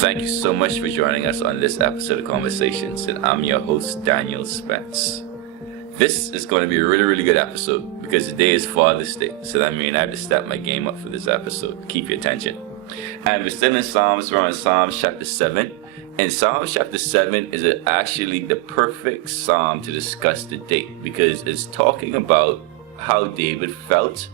Thank you so much for joining us on this episode of Conversations, and I'm your host, Daniel Spence. This is going to be a really good episode because today is Father's Day, so that means I have to step my game up for this episode. Keep your attention. And we're still in Psalms. We're on Psalms chapter 7. And Psalms chapter 7 is actually the perfect psalm to discuss today because it's talking about how David felt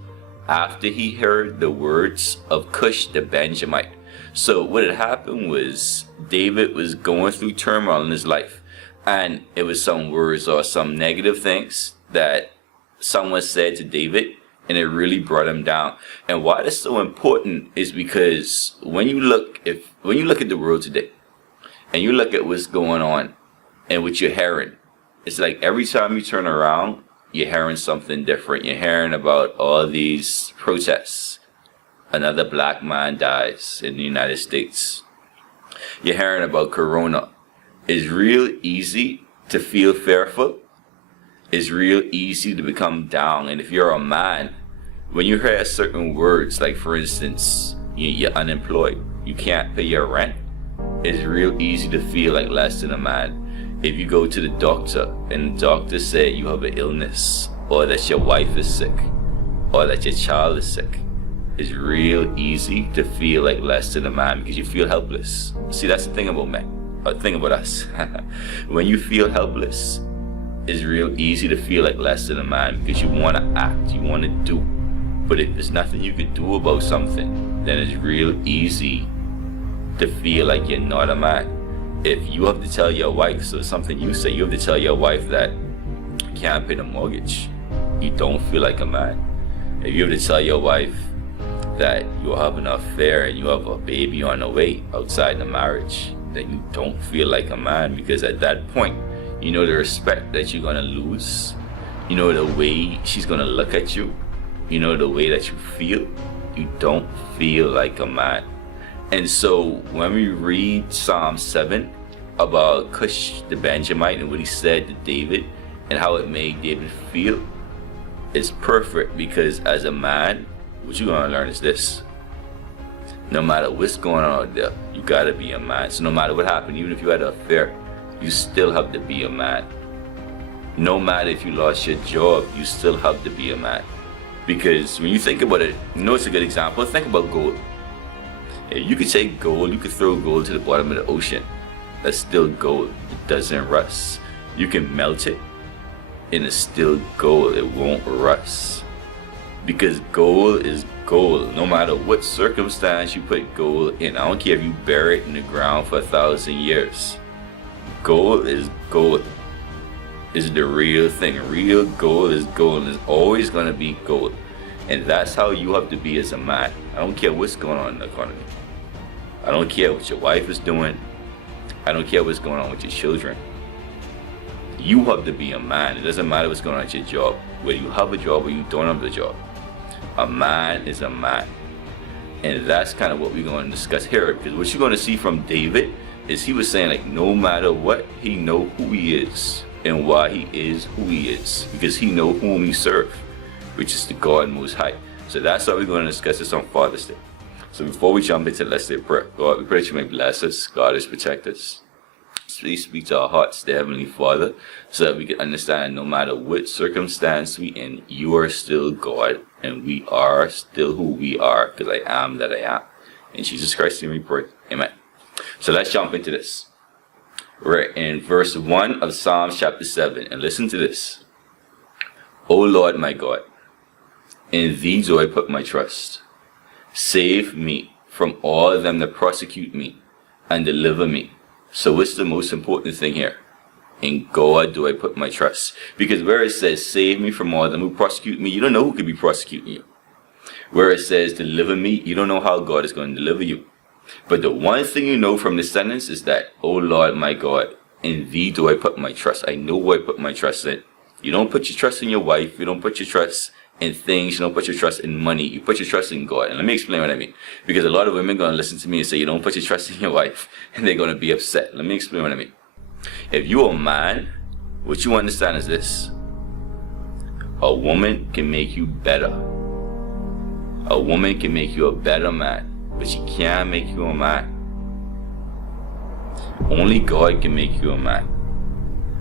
after he heard the words of Cush the Benjamite. So what had happened was David was going through turmoil in his life, and it was some words or some negative things that someone said to David, and it really brought him down. And why that's so important is because when you look at the world today, and you look at what's going on and what you're hearing, it's like every time you turn around, you're hearing something different. You're hearing about all these protests. Another black man dies in the United States. You're hearing about Corona. It's real easy to feel fearful. It's real easy to become down. And if you're a man, when you hear certain words, like for instance, you're unemployed, you can't pay your rent, it's real easy to feel like less than a man. If you go to the doctor and the doctor say you have an illness, or that your wife is sick, or that your child is sick, it's real easy to feel like less than a man because you feel helpless. See, that's the thing about men, or the thing about us. When you feel helpless, it's real easy to feel like less than a man because you want to act, you want to do. But if there's nothing you can do about something, then it's real easy to feel like you're not a man. If you have to tell your wife, so something you say, you have to tell your wife that you can't pay the mortgage, you don't feel like a man. If you have to tell your wife that you have an affair and you have a baby on the way outside the marriage, then you don't feel like a man, because at that point, you know the respect that you're gonna lose, you know the way she's gonna look at you, you know the way that you feel, you don't feel like a man. And so when we read Psalm 7 about Cush the Benjamite and what he said to David and how it made David feel, it's perfect, because as a man, what you're gonna learn is this: no matter what's going on out there, you gotta be a man. So no matter what happened, even if you had an affair, you still have to be a man. No matter if you lost your job, you still have to be a man. Because when you think about it, you know it's a good example. Think about gold. You could take gold, you could throw gold to the bottom of the ocean. That's still gold. It doesn't rust. You can melt it, and it's still gold. It won't rust. Because gold is gold, no matter what circumstance you put gold in. I don't care if you bury it in the ground for 1,000 years. Gold is gold. Is the real thing. Real gold is gold, and it's always gonna be gold. And that's how you have to be as a man. I don't care what's going on in the economy. I don't care what your wife is doing. I don't care what's going on with your children. You have to be a man. It doesn't matter what's going on at your job, whether you have a job or you don't have a job. A man is a man. And that's kind of what we're going to discuss here, because what you're going to see from David is he was saying, like, no matter what, he know who he is and why he is who he is, because he know whom he serve, which is the God Most High. So that's how we're going to discuss this on Father's Day. So before we jump into, let's say prayer. God, we pray that you may bless us, guard us, protect us. Please speak to our hearts, the Heavenly Father, so that we can understand no matter what circumstance we in, you are still God, and we are still who we are, because I am that I am. In Jesus Christ's name we pray. Amen. So let's jump into this. We're in verse 1 of Psalms chapter 7, and listen to this. O Lord my God, in thee do I put my trust. Save me from all them that prosecute me, and deliver me. So what's the most important thing here? In God do I put my trust. Because where it says, save me from all them who prosecute me, you don't know who could be prosecuting you. Where it says, deliver me, you don't know how God is going to deliver you. But the one thing you know from this sentence is that, O Lord my God, in thee do I put my trust. I know who I put my trust in. You don't put your trust in your wife. You don't put your trust in things. You don't put your trust in money. You put your trust in God. And let me explain what I mean. Because a lot of women are going to listen to me and say, you don't put your trust in your wife. And they're going to be upset. Let me explain what I mean. If you're a man, what you understand is this. A woman can make you better. A woman can make you a better man. But she can't make you a man. Only God can make you a man.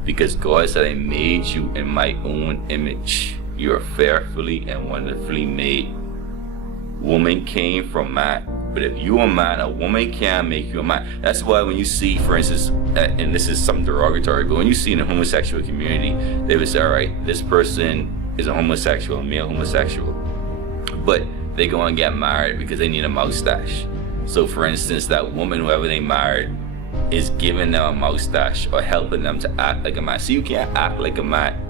Because God said, I made you in my own image. You are fearfully and wonderfully made. Woman came from man. But if you are a man, a woman can make you a man. That's why when you see, for instance, and this is something derogatory, but when you see in the homosexual community, they would say, all right, this person is a homosexual, a male homosexual. But they go and get married because they need a mustache. So for instance, that woman, whoever they married, is giving them a mustache or helping them to act like a man. So you can't act like a man.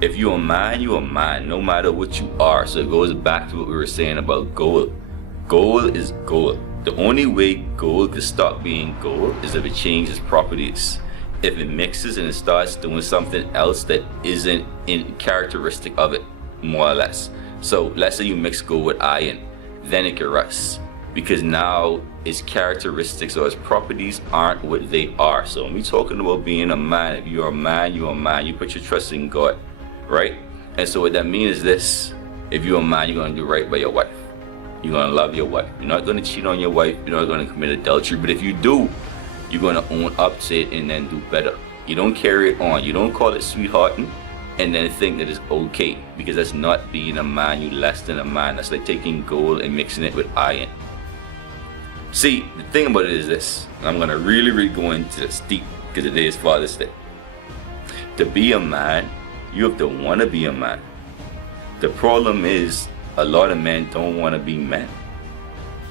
If you're a man, you're a man, no matter what you are. So it goes back to what we were saying about gold. Gold is gold. The only way gold can stop being gold is if it changes properties. If it mixes and it starts doing something else that isn't in characteristic of it, more or less. So let's say you mix gold with iron, then it can rust. Because now its characteristics or its properties aren't what they are. So when we're talking about being a man, if you're a man, you're a man. You put your trust in God, right? And so what that means is this. If you're a man, you're going to do right by your wife. You're going to love your wife. You're not going to cheat on your wife. You're not going to commit adultery. But if you do, you're going to own up to it and then do better. You don't carry it on. You don't call it sweethearting and then think that it's okay. Because that's not being a man. You're less than a man. That's like taking gold and mixing it with iron. See, the thing about it is this. I'm going to really go into this deep because today is Father's Day. To be a man, you have to want to be a man. The problem is, a lot of men don't want to be men.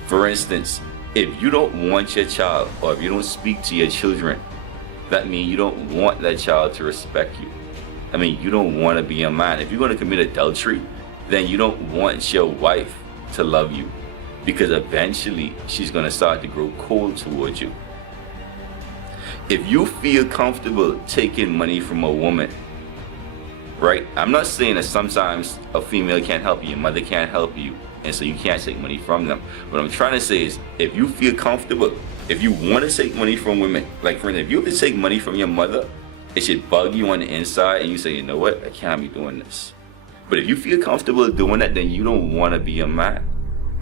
For instance, if you don't want your child or if you don't speak to your children, that means you don't want that child to respect you. I mean, you don't want to be a man. If you're going to commit adultery, then you don't want your wife to love you, because eventually she's going to start to grow cold towards you. If you feel comfortable taking money from a woman, right? I'm not saying that sometimes a female can't help you, your mother can't help you, and so you can't take money from them. What I'm trying to say is, if you feel comfortable, if you want to take money from women, like for instance, if you have to take money from your mother, it should bug you on the inside and you say, you know what, I can't be doing this. But if you feel comfortable doing that, then you don't want to be a man.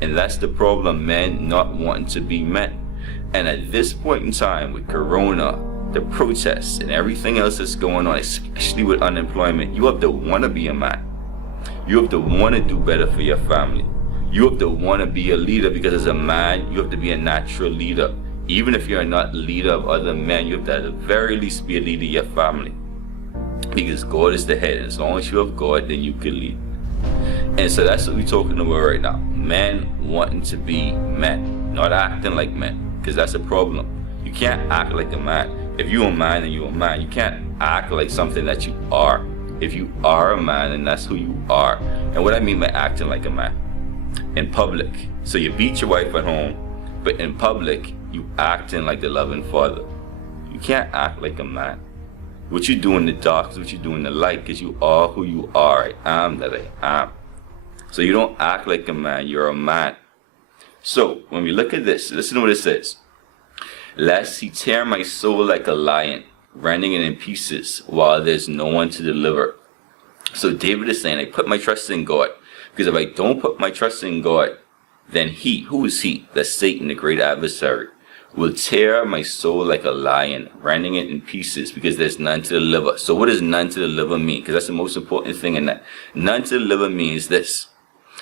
And that's the problem, men not wanting to be men. And at this point in time, with Corona, the protests and everything else that's going on, especially with unemployment, you have to want to be a man. You have to want to do better for your family. You have to want to be a leader, because as a man, you have to be a natural leader. Even if you're not leader of other men, you have to at the very least be a leader of your family. Because God is the head, and as long as you have God, then you can lead. And so that's what we're talking about right now. Men wanting to be men, not acting like men, because that's a problem. You can't act like a man. If you're a man, then you're a man. You can't act like something that you are. If you are a man, then that's who you are. And what I mean by acting like a man, in public. So you beat your wife at home, but in public, you acting like the loving father. You can't act like a man. What you do in the dark is what you do in the light, because you are who you are. I am that I am. So you don't act like a man, you're a man. So when we look at this, listen to what it says. Lest he tear my soul like a lion, rending it in pieces, while there's no one to deliver. So David is saying, I put my trust in God. Because if I don't put my trust in God, then he, who is he? That's Satan, the great adversary, will tear my soul like a lion, rending it in pieces, because there's none to deliver. So what does none to deliver mean? Because that's the most important thing in that. None to deliver means this.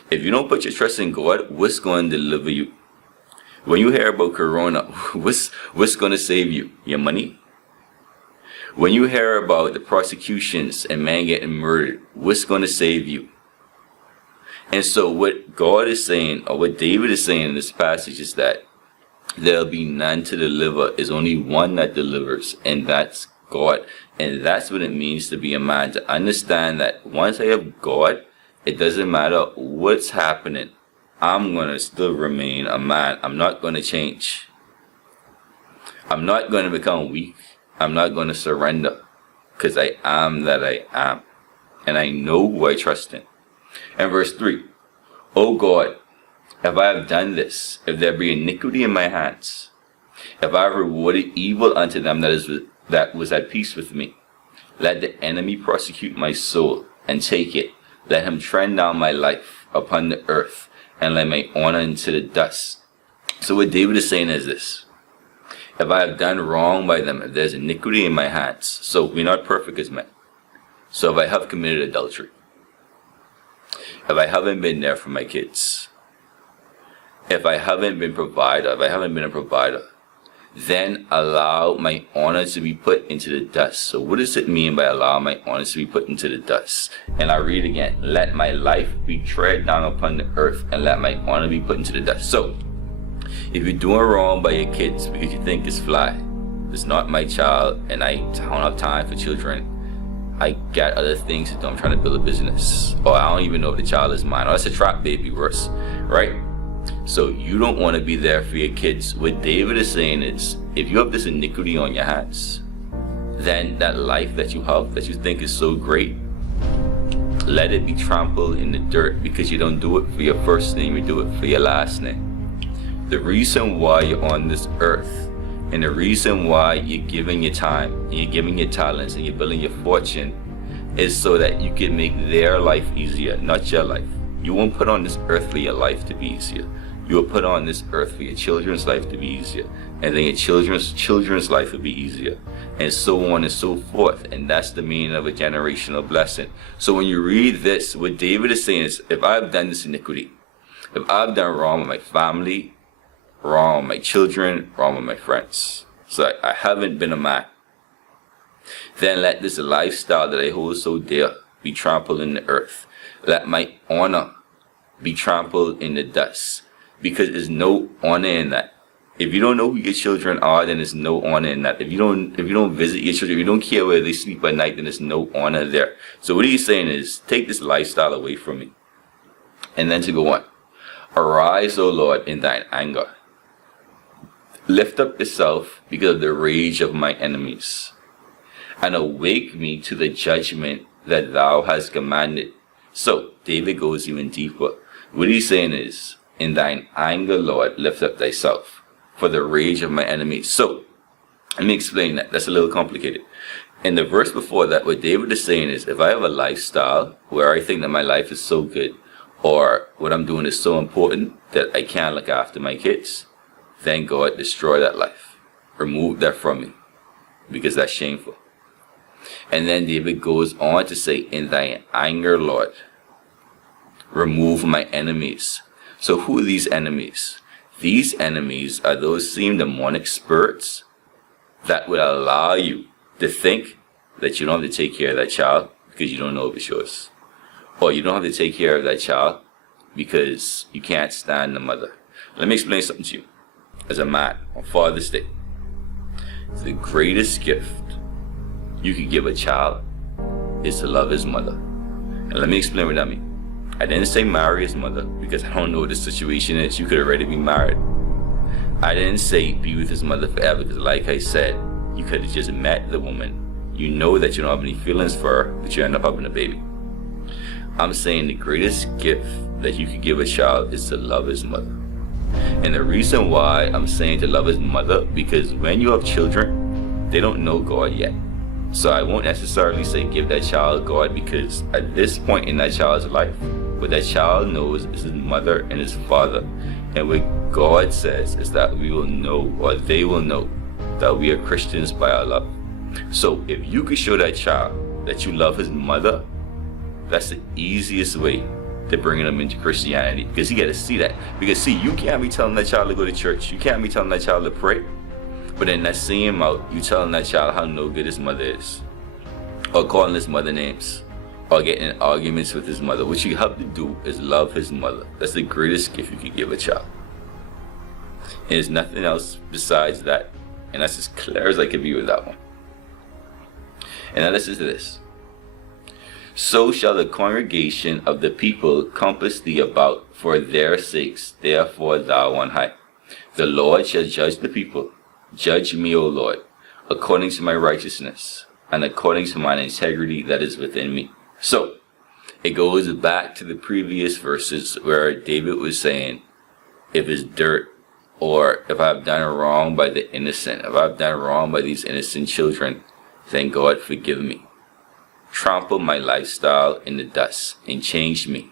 If you don't put your trust in God, what's going to deliver you? When you hear about Corona, what's going to save you? Your money? When you hear about the prosecutions and men getting murdered, what's going to save you? And so what God is saying, or what David is saying in this passage, is that there'll be none to deliver. There's only one that delivers, and that's God. And that's what it means to be a man, to understand that once I have God, it doesn't matter what's happening, I'm going to still remain a man. I'm not going to change. I'm not going to become weak. I'm not going to surrender, because I am that I am. And I know who I trust in. And verse 3, O God, if I have done this, if there be iniquity in my hands, if I have rewarded evil unto them that was at peace with me, let the enemy prosecute my soul and take it. Let him trend down my life upon the earth, and let my honor into the dust. So what David is saying is this. If I have done wrong by them, if there's iniquity in my hands, so we're not perfect as men. So if I have committed adultery, if I haven't been there for my kids, if I haven't been a provider, then allow my honor to be put into the dust. So what does it mean by allow my honor to be put into the dust? And I read again, let my life be tread down upon the earth, and let my honor be put into the dust. So if you're doing wrong by your kids because you think it's fly, it's not my child, and I don't have time for children, I got other things to do, I'm trying to build a business, or I don't even know if the child is mine, or that's a trap baby, worse, right? So you don't want to be there for your kids. What David is saying is, if you have this iniquity on your hands, then that life that you have, that you think is so great, let it be trampled in the dirt, because you don't do it for your first name, you do it for your last name. The reason why you're on this earth, and the reason why you're giving your time, and you're giving your talents, and you're building your fortune, is so that you can make their life easier, not your life. You won't put on this earth for your life to be easier. You will put on this earth for your children's life to be easier, and then your children's life will be easier, and so on and so forth. And that's the meaning of a generational blessing. So when you read this, what David is saying is, if I've done this iniquity, if I've done wrong with my family, wrong with my children, wrong with my friends, so I haven't been a man, then let this lifestyle that I hold so dear be trampled in the earth. Let my honor be trampled in the dust, because there's no honor in that. If you don't know who your children are, then there's no honor in that. If you don't visit your children, if you don't care where they sleep at night, then there's no honor there. So what he's saying is, take this lifestyle away from me. And then to go on, arise, O Lord, in thine anger. Lift up yourself because of the rage of my enemies, and awake me to the judgment that thou hast commanded. So David goes even deeper. What he's saying is, in thine anger, Lord, lift up thyself for the rage of my enemies. So let me explain that. That's a little complicated. In the verse before that, what David is saying is, if I have a lifestyle where I think that my life is so good, or what I'm doing is so important that I can't look after my kids, then God, destroy that life. Remove that from me, because that's shameful. And then David goes on to say, in thine anger, Lord, remove my enemies. So who are these enemies? These enemies are those same demonic spirits that will allow you to think that you don't have to take care of that child because you don't know if it's yours. Or you don't have to take care of that child because you can't stand the mother. Let me explain something to you. As a man, on Father's Day, the greatest gift you could give a child is to love his mother. And let me explain what I mean. I didn't say marry his mother, because I don't know what the situation is. You could already be married. I didn't say be with his mother forever, because like I said, you could have just met the woman. You know that you don't have any feelings for her, but you end up having a baby. I'm saying the greatest gift that you could give a child is to love his mother. And the reason why I'm saying to love his mother, because when you have children, they don't know God yet. So I won't necessarily say give that child God, because at this point in that child's life, what that child knows is his mother and his father. And what God says is that we will know, or they will know, that we are Christians by our love. So if you could show that child that you love his mother, that's the easiest way to bringing them into Christianity, because you got to see that. Because see, you can't be telling that child to go to church, you can't be telling that child to pray, but in that same mouth, you telling that child how no good his mother is, or calling his mother names, or getting in arguments with his mother. What you have to do is love his mother. That's the greatest gift you can give a child. And there's nothing else besides that. And that's as clear as I can be with that one. And now listen to this. So shall the congregation of the people compass thee about for their sakes, therefore thou on high. The Lord shall judge the people. Judge me, O Lord, according to my righteousness, and according to mine integrity that is within me. So, it goes back to the previous verses where David was saying, if it's dirt, or if I've done wrong by the innocent, if I've done wrong by these innocent children, then God forgive me. Trample my lifestyle in the dust and change me.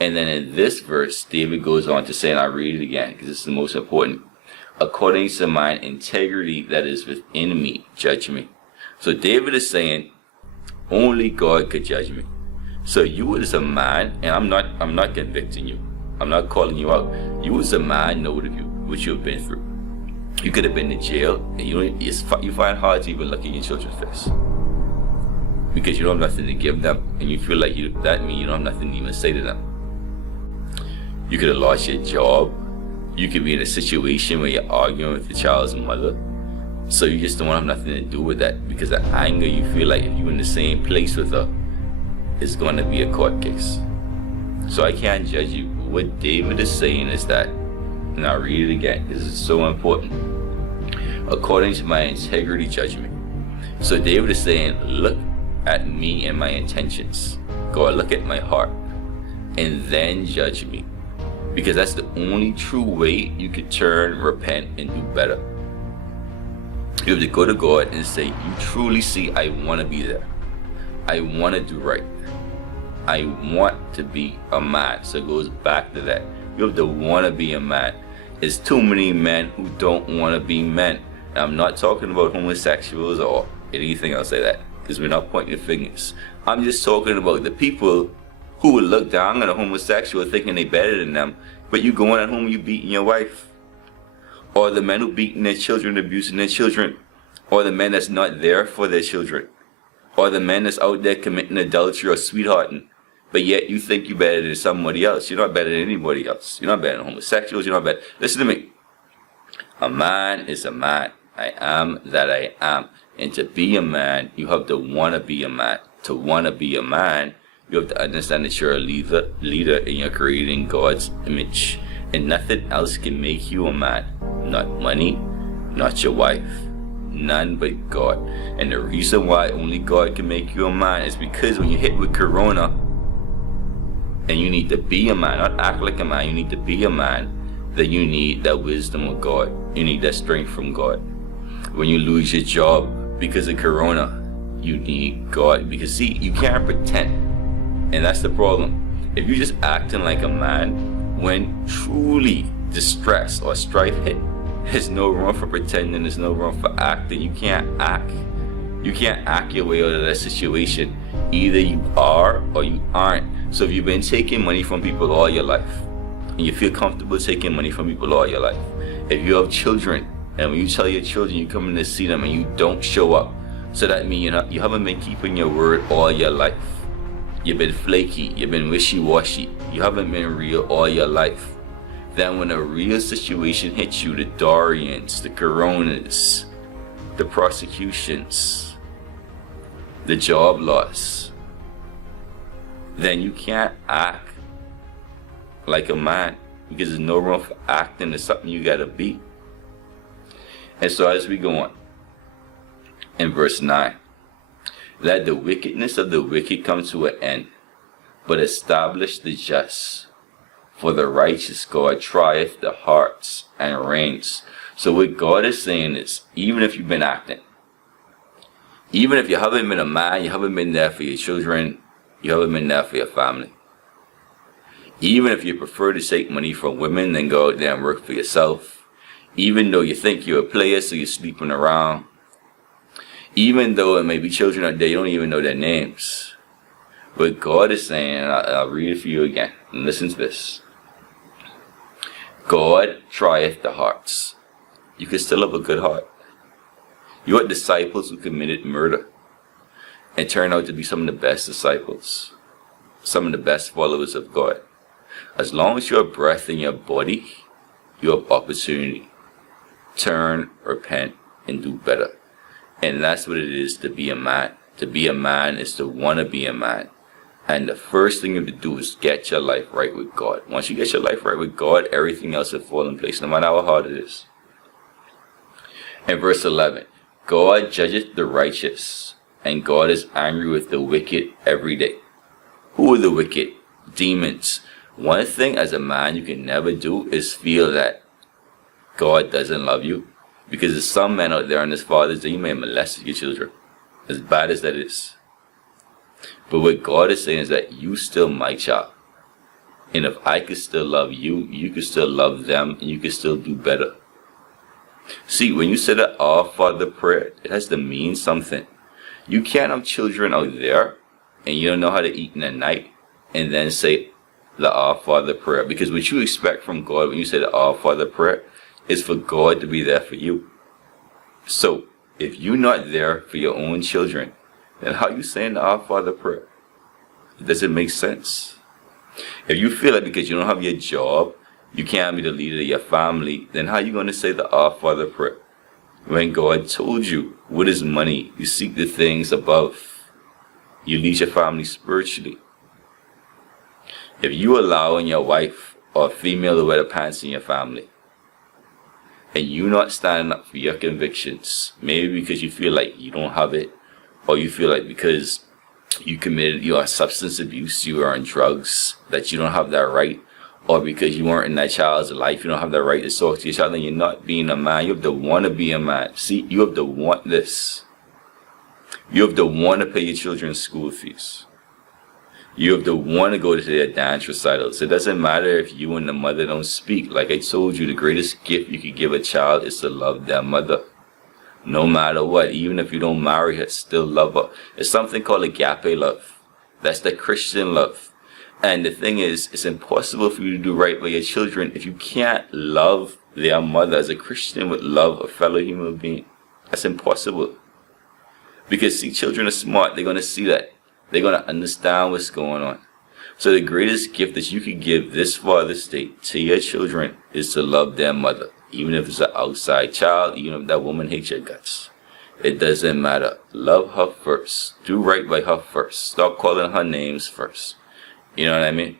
And then in this verse, David goes on to say, and I'll read it again because it's the most important. according to mine integrity that is within me, judge me. So David is saying, only God could judge me. So you as a man, and I'm not convicting you. I'm not calling you out. You as a man know what you've been through. You could have been in jail, and you find hard to even look in your children's face because you don't have nothing to give them, and you feel like that means you don't have nothing to even say to them. You could have lost your job. You could be in a situation where you're arguing with your child's mother, so you just don't have nothing to do with that because of anger. You feel like if you're in the same place with her, it's going to be a court case. So I can't judge you. What David is saying is that, and I'll read it again because it's so important. According to my integrity, judge me. So David is saying, look at me and my intentions. God, look at my heart, and then judge me. Because that's the only true way you can turn, repent, and do better. You have to go to God and say, you truly see I want to be there. I want to do right. I want to be a man. So it goes back to that. You have to want to be a man. There's too many men who don't want to be men. And I'm not talking about homosexuals or anything else like that, because we're not pointing fingers. I'm just talking about the people who would look down on a homosexual thinking they better than them, but you going at home, you beating your wife. Or the men who beating their children, abusing their children. Or the men that's not there for their children. Or the men that's out there committing adultery or sweethearting. But yet you think you're better than somebody else. You're not better than anybody else. You're not better than homosexuals. You're not better. Listen to me. A man is a man. I am that I am. And to be a man, you have to want to be a man. To want to be a man, you have to understand that you're a leader and you're creating God's image. And nothing else can make you a man. Not money, not your wife. None but God. And the reason why only God can make you a man is because when you hit with corona, and you need to be a man, not act like a man, you need to be a man, then you need that wisdom of God. You need that strength from God. When you lose your job because of corona, you need God. Because see, you can't pretend. And that's the problem. If you're just acting like a man, when truly distress or strife hit, there's no room for pretending, there's no room for acting. You can't act. You can't act your way out of that situation. Either you are or you aren't. So if you've been taking money from people all your life, and you feel comfortable taking money from people all your life, if you have children, and when you tell your children you come in to see them and you don't show up, so that means you haven't been keeping your word all your life. You've been flaky, you've been wishy-washy, you haven't been real all your life. Then when a real situation hits you, the Dorians, the Coronas, the prosecutions, the job loss, then you can't act like a man, because there's no room for acting. It's something you gotta be. And so as we go on, in verse 9, let the wickedness of the wicked come to an end, but establish the just. For the righteous God trieth the hearts and reigns. So what God is saying is, even if you've been acting, even if you haven't been a man, you haven't been there for your children, you haven't been there for your family. Even if you prefer to take money from women than go out there and work for yourself. Even though you think you're a player, so you're sleeping around. Even though it may be children out there, you don't even know their names. But God is saying, and I'll read it for you again, and listen to this. God trieth the hearts. You can still have a good heart. You had disciples who committed murder and turned out to be some of the best disciples, some of the best followers of God. As long as you have breath in your body, you have opportunity. Turn, repent, and do better. And that's what it is to be a man. To be a man is to want to be a man. And the first thing you have to do is get your life right with God. Once you get your life right with God, everything else will fall in place, no matter how hard it is. In verse 11, God judgeth the righteous, and God is angry with the wicked every day. Who are the wicked? Demons. One thing as a man you can never do is feel that God doesn't love you. Because there's some men out there on this Father's Day, you may molest your children. As bad as that is. But what God is saying is that you still my child. And if I could still love you, you could still love them, and you could still do better. See, when you say the Our Father prayer, it has to mean something. You can't have children out there and you don't know how to eat in the night and then say the Our Father prayer. Because what you expect from God when you say the Our Father prayer is for God to be there for you. So, if you're not there for your own children, then how are you saying the Our Father prayer? It doesn't make sense. If you feel like because you don't have your job, you can't be the leader of your family, then how are you going to say the Our Father prayer? When God told you, with his money, you seek the things above. You lead your family spiritually. If you allowing your wife or female to wear the pants in your family, and you not standing up for your convictions, maybe because you feel like you don't have it, or you feel like because you are substance abuse, you are on drugs, that you don't have that right, or because you weren't in that child's life, you don't have the right to talk to your child, and you're not being a man. You have to want to be a man. See, you have to want this. You have to want to pay your children's school fees. You have to want to go to their dance recitals. It doesn't matter if you and the mother don't speak. Like I told you, the greatest gift you could give a child is to love their mother. No matter what, even if you don't marry her, still love her. It's something called agape love. That's the Christian love. And the thing is, it's impossible for you to do right by your children if you can't love their mother as a Christian would love a fellow human being. That's impossible. Because see, children are smart. They're going to see that. They're going to understand what's going on. So the greatest gift that you could give this Father's Day to your children is to love their mother. Even if it's an outside child, even if that woman hates your guts. It doesn't matter. Love her first. Do right by her first. Stop calling her names first. You know what I mean?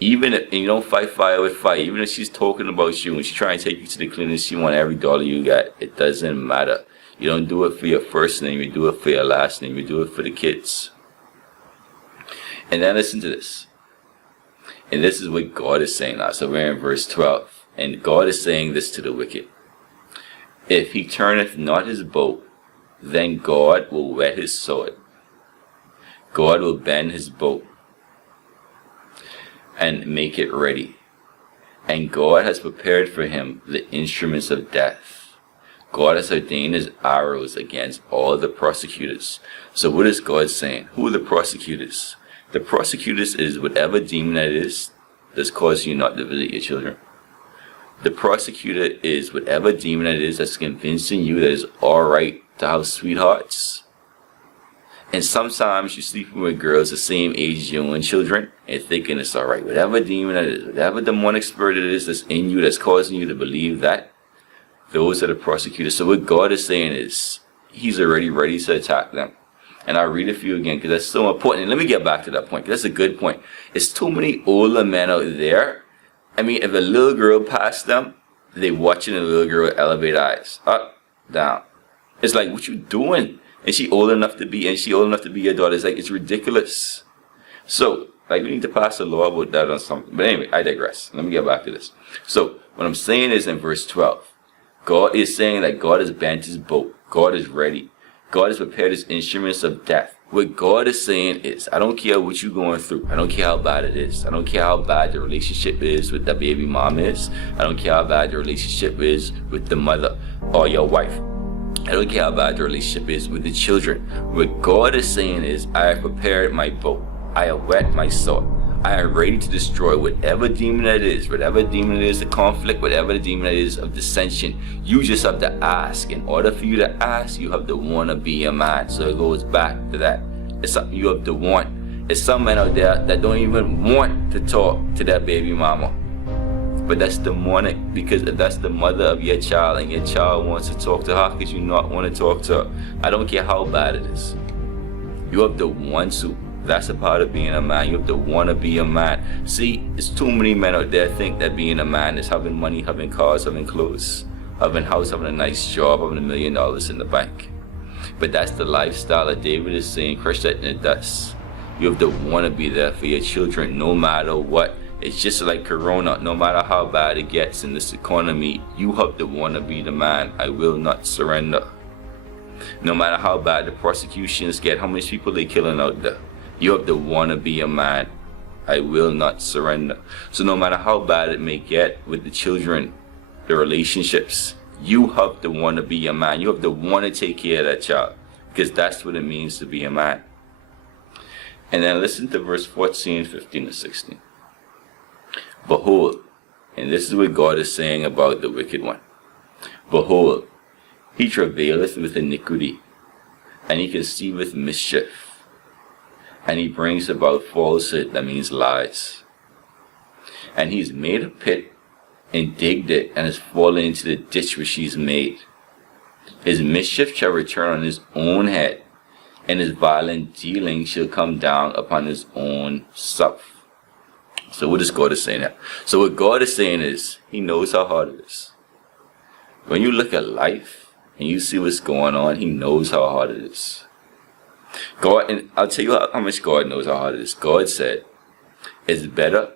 Even if you don't fight fire with fire, even if she's talking about you and she's trying to take you to the clinic, she want every dollar you got. It doesn't matter. You don't do it for your first name, you do it for your last name, you do it for the kids. And then listen to this. And this is what God is saying now. So we're in verse 12. And God is saying this to the wicked. If he turneth not his bow, then God will whet his sword. God will bend his bow and make it ready. And God has prepared for him the instruments of death. God has ordained his arrows against all the prosecutors. So what is God saying? Who are the prosecutors? The prosecutors is whatever demon that is that's causing you not to visit your children. The prosecutor is whatever demon that is that's convincing you that it's alright to have sweethearts. And sometimes you're sleeping with girls the same age as your own children and thinking it's alright. Whatever demon that is, whatever demonic spirit it is that's in you that's causing you to believe that, those are the prosecutors. So what God is saying is, he's already ready to attack them. And I'll read it for you again because that's so important. And let me get back to that point because that's a good point. It's too many older men out there. I mean, if a little girl passed them, they watching a little girl with elevated eyes. Up, down. It's like, what you doing? And she old enough to be your daughter. It's like, it's ridiculous. So, like, we need to pass a law about that or something. But anyway, I digress. Let me get back to this. So, what I'm saying is in verse 12, God is saying that God has bent his bow. God is ready. God has prepared his instruments of death. What God is saying is, I don't care what you're going through. I don't care how bad it is. I don't care how bad the relationship is with the baby mom is. I don't care how bad the relationship is with the mother or your wife. I don't care how bad the relationship is with the children. What God is saying is, I have prepared my bow. I have whet my sword. I am ready to destroy whatever demon that is, whatever demon it is, the conflict, whatever the demon it is of dissension. You just have to ask. In order for you to ask, you have to want to be a man. So it goes back to that. It's something you have to want. It's some men out there that don't even want to talk to their baby mama. But that's demonic, because if that's the mother of your child and your child wants to talk to her, because you not want to talk to her, I don't care how bad it is. You have to want to. That's a part of being a man. You have to want to be a man. See, it's too many men out there think that being a man is having money, having cars, having clothes, having a house, having a nice job, having $1 million in the bank. But that's the lifestyle that David is saying, crush that in the dust. You have to want to be there for your children no matter what. It's just like Corona. No matter how bad it gets in this economy, you have to want to be the man. I will not surrender. No matter how bad the prosecutions get, how many people they killing out there, you have to want to be a man. I will not surrender. So no matter how bad it may get with the children, the relationships, You have to want to be a man. You have to want to take care of that child, because that's what it means to be a man. And then listen to verse 14, 15, and 16. Behold, and this is what God is saying about the wicked one. Behold, he travaileth with iniquity, and he conceiveth mischief, and he brings about falsehood, that means lies. And he's made a pit, and digged it, and has fallen into the ditch which he's made. His mischief shall return on his own head, and his violent dealing shall come down upon his own self. So what is God saying now? So what God is saying is, he knows how hard it is. When you look at life and you see what's going on, he knows how hard it is. God, and I'll tell you how much God knows how hard it is. God said, it's better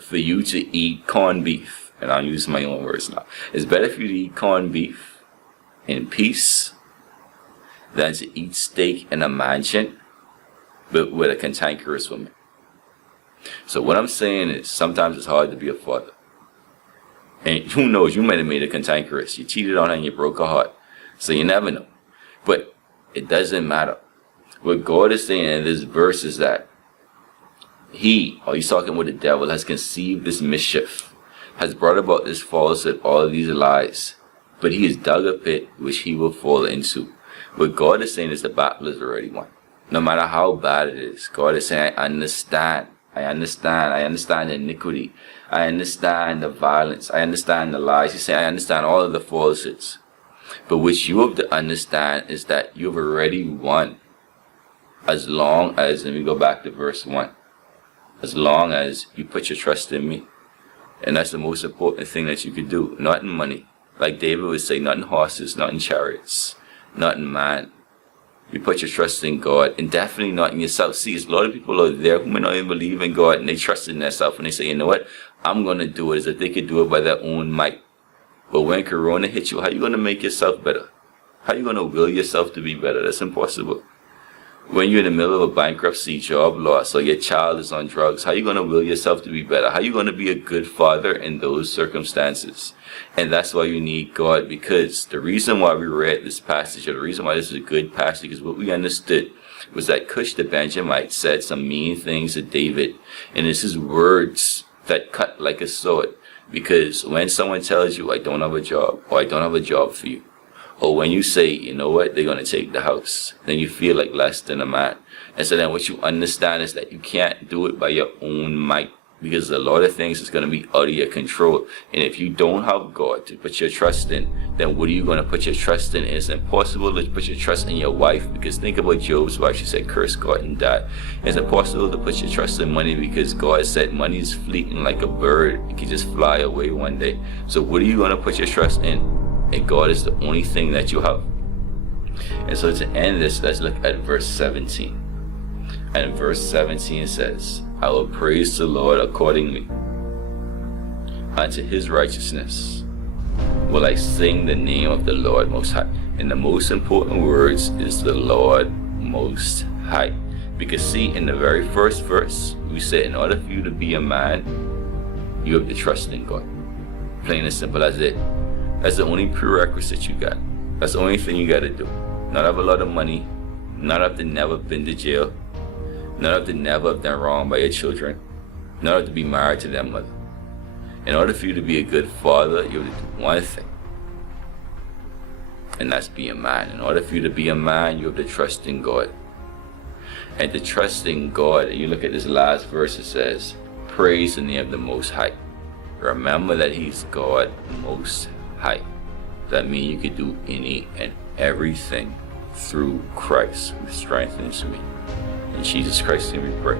for you to eat corned beef, and I'll use my own words now. It's better for you to eat corned beef in peace than to eat steak in a mansion but with a cantankerous woman. So what I'm saying is, sometimes it's hard to be a father. And who knows, you might have made a cantankerous. You cheated on her and you broke her heart. So you never know. But it doesn't matter. What God is saying in this verse is that he's talking with the devil, has conceived this mischief, has brought about this falsehood, all of these lies. But he has dug a pit which he will fall into. What God is saying is the battle is already won. No matter how bad it is, God is saying, I understand the iniquity. I understand the violence. I understand the lies. He's saying, I understand all of the falsehoods. But what you have to understand is that you've already won. As long as, let me go back to verse 1. As long as you put your trust in me. And that's the most important thing that you could do. Not in money. Like David would say, not in horses, not in chariots, not in man. You put your trust in God, and definitely not in yourself. See, there's a lot of people out there who may not even believe in God, and they trust in themselves, and they say, you know what, I'm going to do it, as if they could do it by their own might. But when Corona hits you, how are you going to make yourself better? How are you going to will yourself to be better? That's impossible. When you're in the middle of a bankruptcy, job loss, or your child is on drugs, how are you going to will yourself to be better? How are you going to be a good father in those circumstances? And that's why you need God, because the reason why we read this passage, or the reason why this is a good passage, is what we understood was that Cush the Benjamite said some mean things to David, and it's his words that cut like a sword. Because when someone tells you, I don't have a job, or I don't have a job for you, or when you say, you know what, they're going to take the house, then you feel like less than a man. And so then what you understand is that you can't do it by your own might, because a lot of things is going to be out of your control. And if you don't have God to put your trust in, then what are you going to put your trust in? It's impossible to put your trust in your wife, because think about Job's wife. She said, curse God and die. It's impossible to put your trust in money, because God said money is fleeting like a bird. It can just fly away one day. So what are you going to put your trust in? And God is the only thing that you have. And so to end this, let's look at verse 17. And verse 17 says, I will praise the Lord accordingly. Unto his righteousness will I sing the name of the Lord Most High. And the most important words is the Lord Most High. Because see, in the very first verse, we said in order for you to be a man, you have to trust in God. Plain and simple as it. That's the only prerequisite you got. That's the only thing you got to do. Not have a lot of money. Not have to never been to jail. Not have to never have done wrong by your children. Not have to be married to their mother. In order for you to be a good father, you have to do one thing. And that's be a man. In order for you to be a man, you have to trust in God. And to trust in God, and you look at this last verse, it says, praise the name of the Most High. Remember that he's God Most High. That means you can do any and everything through Christ who strengthens me. In Jesus Christ's name we pray.